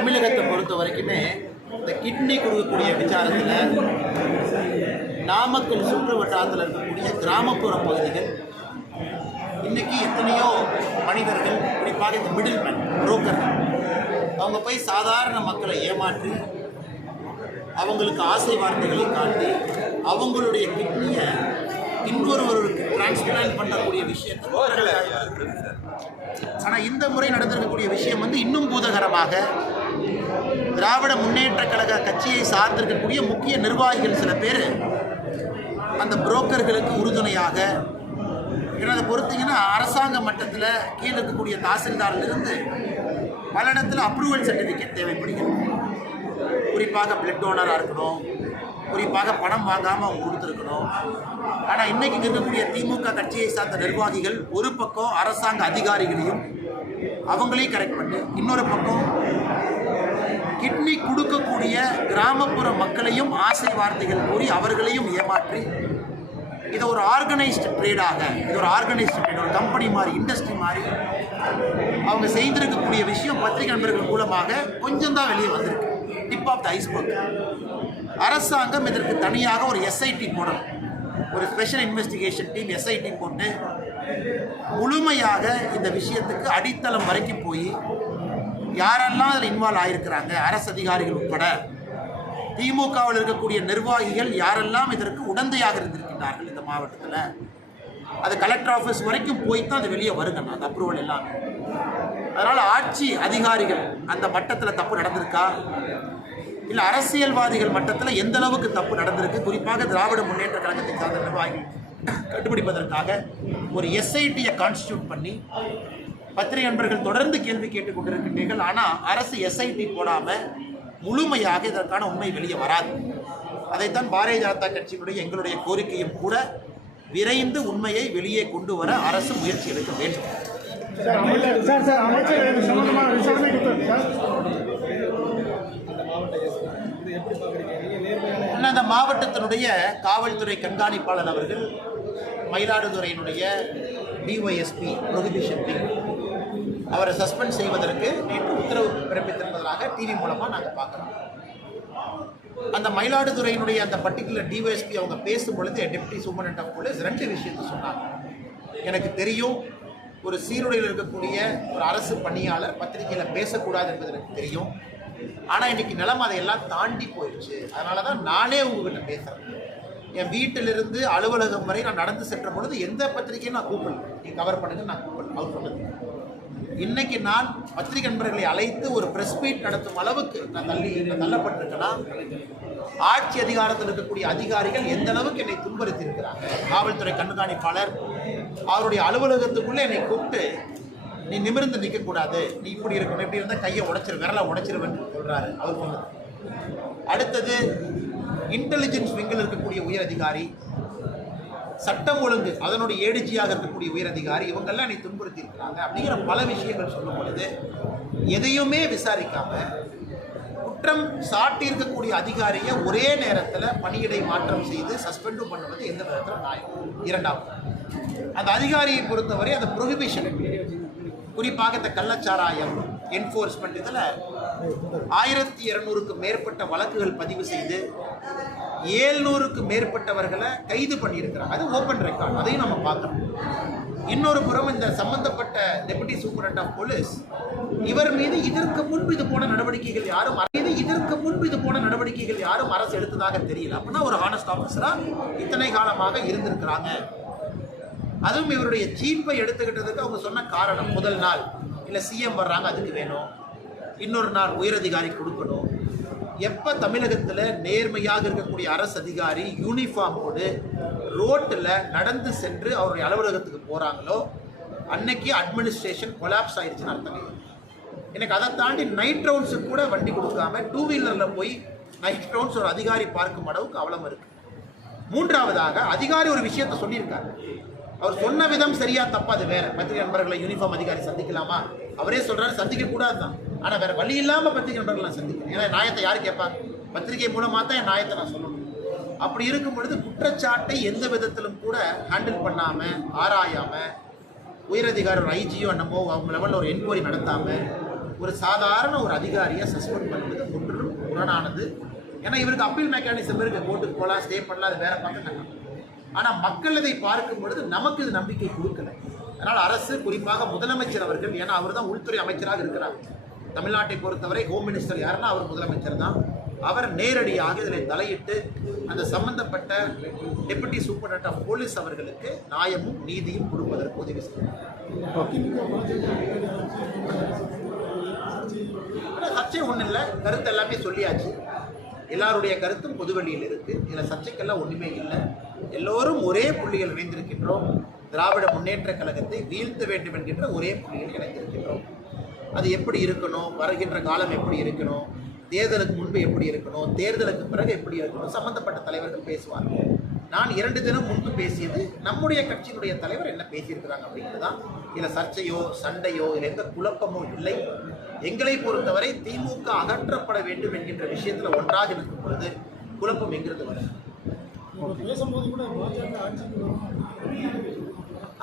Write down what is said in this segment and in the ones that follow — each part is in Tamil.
தமிழகத்தை பொறுத்த வரைக்குமே இந்த கிட்னி கொடுக்கக்கூடிய விசாரத்தில் நாமக்கல் சுற்று வட்டாரத்தில் இருக்கக்கூடிய கிராமப்புற பகுதிகள் இன்றைக்கி எத்தனையோ மனிதர்கள், குறிப்பாக இந்த மிடில் மேன் புரோக்கர்கள், அவங்க போய் சாதாரண மக்களை ஏமாற்றி அவங்களுக்கு ஆசை வார்த்தைகளை காட்டி அவங்களுடைய கிட்னியை இன்னொருவருக்கு டிரான்ஸ்பிளான்ட் பண்ணக்கூடிய விஷயத்தை. ஆனால் இந்த முறை நடந்திருக்கக்கூடிய விஷயம் இன்னும் பூதகரமாக திராவிட முன்னேற்ற கழக கட்சியை சார்ந்திருக்கக்கூடிய முக்கிய நிர்வாகிகள் சில பேர் அந்த புரோக்கர்களுக்கு உறுதுணையாக, ஏன்னா அதை பொறுத்தீங்கன்னா அரசாங்க மட்டத்தில் கீழே இருக்கக்கூடிய தாசில்தாரிலிருந்து பல இடத்துல அப்ரூவல் சர்டிஃபிகேட் தேவைப்படுகிறது. குறிப்பாக பிளட் டோனராக இருக்கணும், குறிப்பாக பணம் வாங்காமல் அவங்க கொடுத்துருக்கணும். ஆனால் இன்றைக்கி இருக்கக்கூடிய திமுக கட்சியை சார்ந்த நிர்வாகிகள் ஒரு பக்கம் அரசாங்க அதிகாரிகளையும் அவங்களையும் கரெக்ட் பண்ணி, இன்னொரு பக்கம் கிட்னி கொடுக்கக்கூடிய கிராமப்புற மக்களையும் ஆசை வார்த்தைகள் கூறி அவர்களையும் ஏமாற்றி இதை ஒரு ஆர்கனைஸ்டு ட்ரேடாக, இது ஒரு ஆர்கனைஸ்டு ட்ரேட், ஒரு கம்பெனி மாதிரி, இண்டஸ்ட்ரி மாதிரி அவங்க செய்திருக்கக்கூடிய விஷயம் பத்திரிகை நண்பர்கள் மூலமாக கொஞ்சம் தான் வெளியே வந்திருக்கு. Tip of the iceberg. அரசாங்கம் இதற்கு தனியாக ஒரு எஸ்ஐடி போடணும், ஒரு ஸ்பெஷல் இன்வெஸ்டிகேஷன் டீம் எஸ்ஐடி போட்டு முழுமையாக இந்த விஷயத்துக்கு அடித்தளம் வரைக்கும் போய் யாரெல்லாம் அதில் இன்வால்வ் ஆகியிருக்கிறாங்க, அரசு அதிகாரிகள் உட்பட திமுகவில் இருக்கக்கூடிய நிர்வாகிகள் யாரெல்லாம் இதற்கு உடந்தையாக இருந்திருக்கின்றார்கள் இந்த மாவட்டத்தில், அது கலெக்டர் ஆஃபீஸ் வரைக்கும் போய் தான் அது வெளியே வருங்கண்ணா, அந்த அப்ரூவல் எல்லாமே. அதனால் ஆட்சி அதிகாரிகள் அந்த மட்டத்தில் தப்பு நடந்திருக்கா, இல்லை அரசியல்வாதிகள் மட்டத்தில் எந்த அளவுக்கு தப்பு நடந்திருக்கு, குறிப்பாக திராவிட முன்னேற்ற கழகத்தை சார்ந்த நிர்வாகிகள் கண்டுபிடிப்பதற்காக ஒரு எஸ்ஐடியை கான்ஸ்டியூட் பண்ணி பத்திரிகை நண்பர்கள் தொடர்ந்து கேள்வி கேட்டுக் கொண்டிருக்கின்றீர்கள். ஆனால் அரசு எஸ்ஐடி போடாமல் முழுமையாக இதற்கான உண்மை வெளியே வராது. அதைத்தான் பாரதிய ஜனதா கட்சியினுடைய எங்களுடைய கோரிக்கையும் கூட, விரைந்து உண்மையை வெளியே கொண்டு வர அரசு முயற்சி எடுக்க வேண்டும். அந்த மாவட்டத்தினுடைய காவல்துறை கண்காணிப்பாளர் அவர்கள் மயிலாடுதுறையினுடைய டிஒய்எஸ்பி ப்ரொஹிபிஷன் டீம் அவரை சஸ்பெண்ட் செய்வதற்கு நேற்று உத்தரவு பிறப்பித்திருப்பதாக டிவி மூலமாக நாங்கள் பார்க்குறோம். அந்த மயிலாடுதுறையினுடைய அந்த பர்டிகுலர் டிஒய்எஸ்பி அவங்க பேசும்பொழுது டெப்டி சூப்பரண்ட் ஆஃப் போலீஸ் 2 விஷயத்தை சொன்னாங்க. எனக்கு தெரியும், ஒரு சீருடையில் இருக்கக்கூடிய ஒரு அரசு பணியாளர் பத்திரிகையில் பேசக்கூடாது என்பது எனக்கு தெரியும். ஆனால் இன்றைக்கி நிலைமை அதையெல்லாம் தாண்டி போயிடுச்சு. அதனால தான் நானே உங்ககிட்ட பேசுகிறேன். என் வீட்டிலிருந்து அலுவலகம் வரை நான் நடந்து சென்ற பொழுது எந்த பத்திரிகையும் நான் கூப்பிடல, நீ கவர் பண்ணுங்க நான் கூப்பிடல. அவர் சொன்னது இன்னைக்கு நான் பத்திரிகை நண்பர்களை அழைத்து ஒரு பிரஸ் மீட் நடத்தும் அளவுக்கு நான் தள்ளப்பட்டிருக்கேன்னா, ஆட்சி அதிகாரத்தில் இருக்கக்கூடிய அதிகாரிகள் எந்த அளவுக்கு என்னை துன்புறுத்தி இருக்கிறாங்க. காவல்துறை கண்காணிப்பாளர் அவருடைய அலுவலகத்துக்குள்ளே என்னை கூப்பிட்டு, நீ நிமிர்ந்து நிற்கக்கூடாது, நீ இப்படி இருக்கணும், இப்படி இருந்தால் கையை விரலை உடைச்சிருவேன்னு சொல்கிறாரு அவர் சொன்னது. அடுத்தது இன்டெலிஜென்ஸ் விங்கில் இருக்கக்கூடிய உயர் அதிகாரி, சட்டம் ஒழுங்கு அதனுடைய ஏடிஜியாக இருக்கக்கூடிய உயர் அதிகாரி, இவங்கெல்லாம் என்னை துன்புறுத்தி இருக்கிறாங்க அப்படிங்கிற பல விஷயங்கள் சொல்லும் பொழுது எதையுமே விசாரிக்காமல் குற்றம் சாட்டி இருக்கக்கூடிய அதிகாரியை ஒரே நேரத்தில் பணியிடை மாற்றம் செய்து சஸ்பெண்டும் பண்ணுவது எந்த விதத்தில் நியாயம்? இரண்டாவது, அந்த அதிகாரியை பொறுத்தவரை அந்த ப்ரொஹிபிஷன், குறிப்பாக இந்த கள்ளச்சாராயம் என்ஃபோர்ஸ்மெண்ட் இதில் 1200க்கு மேற்பட்ட வழக்குகள் பதிவு செய்து 700க்கு மேற்பட்டவர்களை கைது பண்ணியிருக்கிறாங்க. அது ஓப்பன் ரெக்கார்ட், அதையும் நம்ம பார்க்கணும். இன்னொரு புறம் இந்த சம்பந்தப்பட்ட டெபுட்டி சூப்பரண்ட் ஆஃப் போலீஸ் இவர் மீது இதற்கு முன்பு இது போன நடவடிக்கைகள் யாரும் அரசு எடுத்ததாக தெரியல. அப்படின்னா ஒரு ஹானஸ்ட் ஆஃபீஸராக இத்தனை காலமாக இருந்திருக்கிறாங்க. அதுவும் இவருடைய சீப்பை எடுத்துக்கிட்டதுக்கு அவங்க சொன்ன காரணம், முதல் நாள் இல்லை சிஎம் வர்றாங்க அதுக்கு வேணும், இன்னொரு நாள் உயரதிகாரி கொடுக்கணும். எப்போ தமிழகத்தில் நேர்மையாக இருக்கக்கூடிய அரசு அதிகாரி யூனிஃபார்மோடு ரோட்டில் நடந்து சென்று அவருடைய அலுவலகத்துக்கு போகிறாங்களோ அன்னைக்கு அட்மினிஸ்ட்ரேஷன் கொலாப்ஸ் ஆயிடுச்சுன்னு அர்த்தம். எனக்கு அதை தாண்டி நைட் ரவுண்ட்ஸுக்கு கூட வண்டி கொடுக்காம 2 வீலரில் போய் நைட் ரவுண்ட்ஸ் ஒரு அதிகாரி பார்க்கும் அளவுக்கு அவலம் இருக்குது. மூன்றாவதாக, அதிகாரி ஒரு விஷயத்தை சொல்லியிருக்காரு, அவர் சொன்ன விதம் சரியா தப்பா அது வேற. பத்திரிகை நண்பர்களை யூனிஃபார்ம் அதிகாரி சந்திக்கலாமா? அவரே சொல்றாரு சந்திக்க கூடாது தான். ஆனா வேற வழி இல்லாம பத்திரிகை நண்பர்கள் நான் சந்திக்கிறேன். ஏன்னா நியாயத்தை யாரு கேட்பாங்க? பத்திரிகை மூலமா தான் என் நியாயத்தை நான் சொல்லணும். அப்படி இருக்கும் பொழுது குற்றச்சாட்டை எந்த விதத்திலும் கூட ஹேண்டில் பண்ணாம, ஆராயாம, உயரதிகாரி ஒரு ஐஜியோ என்னமோ அவங்க லெவலில் ஒரு என்கொயரி நடத்தாம ஒரு சாதாரண ஒரு அதிகாரியை சஸ்பெண்ட் பண்ணுவது முற்றிலும் முரணானது. ஏன்னா இவருக்கு அப்பீல் மெக்கானிசம் இருக்குது, கோர்ட்டுக்கு போகலாம், ஸ்டே பண்ணலாம், அது வேற பக்கம். ஆனால் மக்கள் இதை பார்க்கும் பொழுது நமக்கு இது நம்பிக்கை கொடுக்கல. அதனால் அரசு, குறிப்பாக முதலமைச்சர் அவர்கள், ஏன்னா அவர் தான் உள்துறை அமைச்சராக இருக்கிறார் தமிழ்நாட்டை பொறுத்தவரை, ஹோம் மினிஸ்டர் யாருன்னா அவர் முதலமைச்சர் தான். அவர் நேரடியாக இதில் தலையிட்டு அந்த சம்பந்தப்பட்ட டெபுட்டி சூப்பரண்ட் ஆஃப் போலீஸ் அவர்களுக்கு நியாயமும் நீதியும் கொடுப்பதற்கு உதவி செய்யும். ஆனால் சர்ச்சை ஒன்றும் இல்லை, கருத்து எல்லாமே சொல்லியாச்சு. எல்லாருடைய கருத்தும் பொதுவெளியில் இருக்கு. இதில் சர்ச்சைக்கெல்லாம் ஒன்றுமே இல்லை. எல்லோரும் ஒரே புள்ளிகள் இணைந்திருக்கின்றோம். திராவிட முன்னேற்ற கழகத்தை வீழ்த்த வேண்டும் என்கின்ற ஒரே புள்ளிகள் இணைந்திருக்கின்றோம். அது எப்படி இருக்கணும், வருகின்ற காலம் எப்படி இருக்கணும், தேர்தலுக்கு முன்பு எப்படி இருக்கணும், தேர்தலுக்கு பிறகு எப்படி இருக்கணும், சம்பந்தப்பட்ட தலைவர்கள் பேசுவார்கள். நான் 2 தினம் முன்பு பேசியது நம்முடைய கட்சியினுடைய தலைவர் என்ன பேசியிருக்கிறாங்க அப்படிங்கிறது தான். இதில் சர்ச்சையோ சண்டையோ இதில் எந்த குழப்பமோ இல்லை. எங்களை பொறுத்தவரை திமுக அகற்றப்பட வேண்டும் என்கின்ற விஷயத்தில் ஒன்றாக இருக்கும் பொழுது குழப்பம் எங்கிறது வரும்.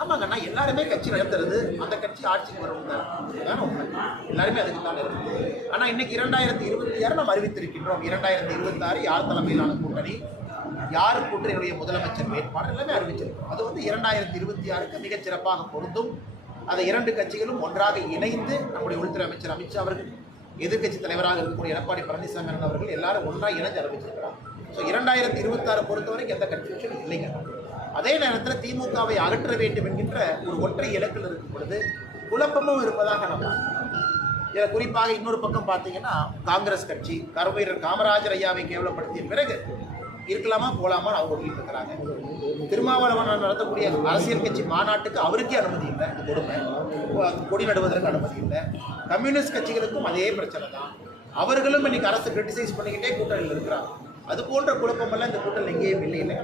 ஆமாங்கண்ணா, எல்லாருமே கட்சி நடத்துறது, அந்த கட்சி ஆட்சிக்கு வரும் தான் உண்மை. எல்லாருமே அதுக்கு தான் இருக்கு. ஆனால் இன்னைக்கு 2026 நாம் அறிவித்திருக்கின்றோம். 2026 யார் தலைமையிலான கூட்டணி, யார் கூட்டணியுடைய முதலமைச்சர் வேட்பாளர் எல்லாமே அறிவிச்சிருக்கோம். அது 2026க்கு மிகச் சிறப்பாக பொருந்தும். அதை 2 கட்சிகளும் ஒன்றாக இணைந்து நம்முடைய உள்துறை அமைச்சர் அமித்ஷா அவர்கள், எதிர்க்கட்சி தலைவராக இருக்கக்கூடிய எடப்பாடி பழனிசாமி அவர்கள் எல்லாரும் ஒன்றாக இணைஞ்சு அறிவிச்சிருக்கிறார். ஸோ 2026 பொறுத்தவரைக்கும் எந்த கன்ஃபியூஷன் இல்லைங்க. அதே நேரத்தில் திமுகவை அகற்ற வேண்டும் என்கின்ற ஒரு ஒற்றை இலக்கில் இருக்கும் பொழுது குழப்பமும் இருப்பதாக நம்ம இதில் குறிப்பாக இன்னொரு பக்கம் பார்த்தீங்கன்னா, காங்கிரஸ் கட்சி கருவீரர் காமராஜர் ஐயாவை கேவலப்படுத்திய பிறகு இருக்கலாமா போகலாமான்னு அவங்க சொல்லிட்டு இருக்கிறாங்க. திருமாவளவன் நடத்தக்கூடிய அரசியல் கட்சி மாநாட்டுக்கு அவருக்கே அனுமதி இல்லை, கொடுமை, கொடி நடுவதற்கு அனுமதி இல்லை. கம்யூனிஸ்ட் கட்சிகளுக்கும் அதே பிரச்சனை தான். அவர்களும் இன்னைக்கு அரசு கிரிட்டிசைஸ் பண்ணிக்கிட்டே கூட்டணியில் இருக்கிறாங்க. அது போன்ற குழப்பமெல்லாம் இந்த கூட்டணியில் எங்கேயும் இல்லை.